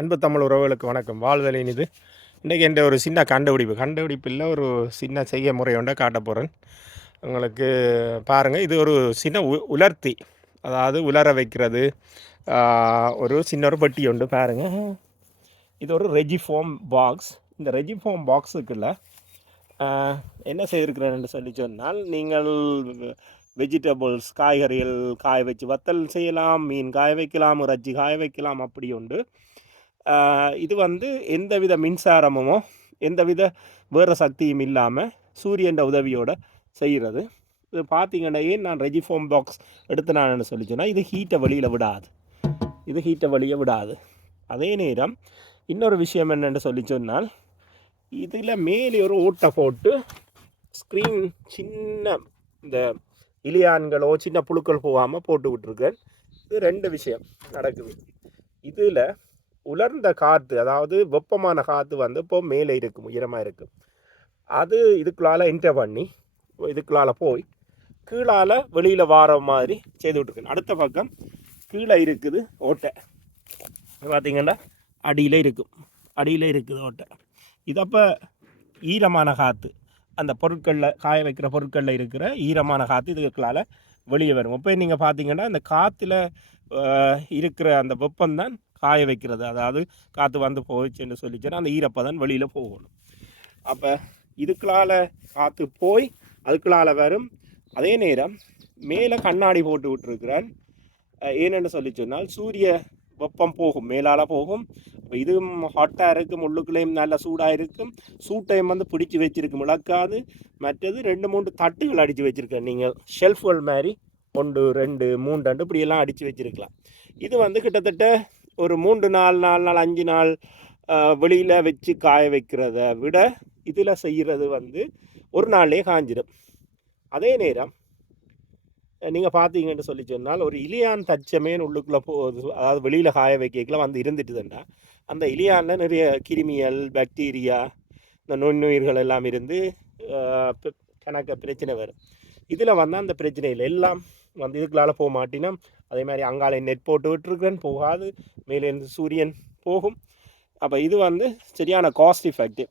அன்பு தமிழ் உறவுகளுக்கு வணக்கம். வாழ்தலின் இது இன்றைக்கி என்ற ஒரு சின்ன கண்டுபிடிப்பில் ஒரு சின்ன செய்ய முறை ஒன்றை காட்ட போகிறேன் உங்களுக்கு. பாருங்கள், இது ஒரு சின்ன உலர்த்தி, அதாவது உலர வைக்கிறது. ஒரு சின்ன ஒரு பெட்டி உண்டு பாருங்கள். இது ஒரு ரெஜிஃபோம் பாக்ஸ். இந்த ரெஜிஃபோம் பாக்ஸுக்குள்ள என்ன செய்திருக்கிறேன்னு சொல்லி சொன்னால், நீங்கள் வெஜிடபிள்ஸ், காய்கறிகள் காய வச்சு வத்தல் செய்யலாம், மீன் காய வைக்கலாம், இறைச்சி காய வைக்கலாம், அப்படி உண்டு. இது வந்து எந்தவித மின்சாரமோ எந்தவித வேறு சக்தியும் இல்லாமல் சூரியன் உதவியோடு செய்கிறது. இது பார்த்தீங்கன்னா, நான் ரெஜிஃபோம் பாக்ஸ் எடுத்து நான் என்ன சொல்லி சொன்னால், இது ஹீட்டை வெளியே விடாது. அதே நேரம் இன்னொரு விஷயம் என்னென்னு சொல்லி சொன்னால், இதில் மேலே ஒரு ஓட்டை போட்டு ஸ்க்ரீன் சின்ன இந்த இலியான்களோ சின்ன புழுக்கள் போகாமல் போட்டு விட்டுருக்கேன். இது ரெண்டு விஷயம் நடக்குது. இதில் உலர்ந்த காற்று, அதாவது வெப்பமான காற்று வந்து இப்போ மேலே இருக்கும், உயரமாக இருக்கும். அது இதுக்குள்ளால் என்டர் பண்ணி இதுக்குள்ளால் போய் கீழால் வெளியில் வார மாதிரி செய்து விட்ருக்கேன். அடுத்த பக்கம் கீழே இருக்குது ஓட்டை, பார்த்திங்கன்னா அடியில் இருக்குது ஓட்டை. இதப்போ ஈரமான காற்று, அந்த பொருட்களில் காய வைக்கிற பொருட்களில் இருக்கிற ஈரமான காற்று இதுக்குள்ளால் வெளியே வரும். இப்போ நீங்கள் பார்த்தீங்கன்னா இந்த காற்றுல இருக்கிற அந்த வெப்பம்தான் காய வைக்கிறது. அதாவது காற்று வந்து போயிடுச்சுன்னு சொல்லிச்சுன்னா அந்த ஈரப்பதன் வெளியில் போகணும். அப்போ இதுக்குள்ளால் காற்று போய் அதுக்குள்ளால் வரும். அதே நேரம் மேலே கண்ணாடி போட்டு விட்டுருக்கிறேன். ஏனென்று சொல்லி சொன்னால் சூரிய வெப்பம் போகும், மேலால் போகும். இப்போ இதுவும் ஹாட்டாக இருக்கும், உள்ளுக்குள்ளேயும் நல்ல சூடாக இருக்கும். சூட்டையும் வந்து பிடிச்சி வச்சுருக்கும், இழக்காது. மற்றது 2-3 தட்டுகள் அடித்து வச்சுருக்கேன். நீங்கள் ஷெல்ஃப்கள் மாதிரி 1 2 3 இப்படியெல்லாம் அடித்து வச்சுருக்கலாம். இது வந்து கிட்டத்தட்ட ஒரு 3 நாள் 4 நாள் 5 நாள் வெளியில் வச்சு காய வைக்கிறத விட இதில் செய்கிறது வந்து ஒரு நாள்லேயே காஞ்சிடும். அதே நேரம் நீங்கள் பார்த்தீங்கன்னு சொல்லி சொன்னால், ஒரு இலியான் தச்சமேன்னு உள்ளுக்குள்ளே அதாவது வெளியில் காய வைக்கலாம் வந்து இருந்துட்டுதுண்டா, அந்த இலியானில் நிறைய கிருமிகள், பாக்டீரியா, இந்த நுண்ணுயிர்கள் எல்லாம் இருந்து கணக்க பிரச்சனை வரும். இதில் வந்து அந்த பிரச்சனைகள் எல்லாம் வந்து இதுக்குள்ளால் போக மாட்டினா. அதே மாதிரி அங்காலே நெட் போட்டு விட்டுருக்கேன், போகாது. மேலேருந்து சூரியன் போகும். அப்போ இது வந்து சரியான காஸ்ட் எஃபெக்டிவ்.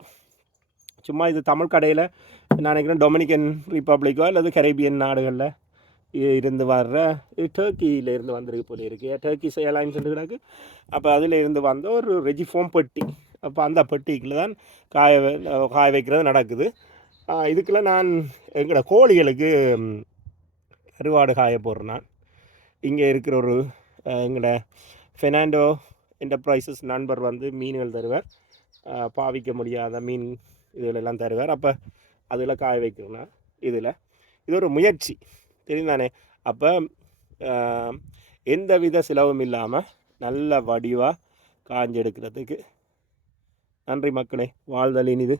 சும்மா இது தமிழ் கடையில் நான் நினைக்கிறேன் டொமினிக்கன் ரிப்பப்ளிக்கோ அல்லது கரேபியன் நாடுகளில் இருந்து வர்ற டர்க்கியிலேருந்து வந்திருக்கு போல இருக்குது. டர்க்கிஸ் ஏர்லைன்ஸ் கிடக்கு. அப்போ அதில் இருந்து வந்த ஒரு ரெஜிஃபோம் பெட்டி. அப்போ அந்த பெட்டிக்குள்ள தான் காய வைக்கிறது நடக்குது. இதுக்குள்ள நான் எங்களோட கோழிகளுக்கு கருவாடு காய போடுறேன். நான் இங்கே இருக்கிற ஒரு எங்களோட ஃபெர்னாண்டோ என்டர்பிரைசஸ் நண்பர் வந்து மீன்கள் தருவார், பாவிக்க முடியாத மீன் இதுகளெல்லாம் தருவார். அப்போ அதில் காய வைக்கிறேன்னா இதில் இது ஒரு முயற்சி தெரியுந்தானே. அப்போ எந்த வித செலவும் இல்லாமல் நல்ல வடிவாக காஞ்செடுக்கிறதுக்கு. நன்றி மக்களே. வாழ்தலின் இது.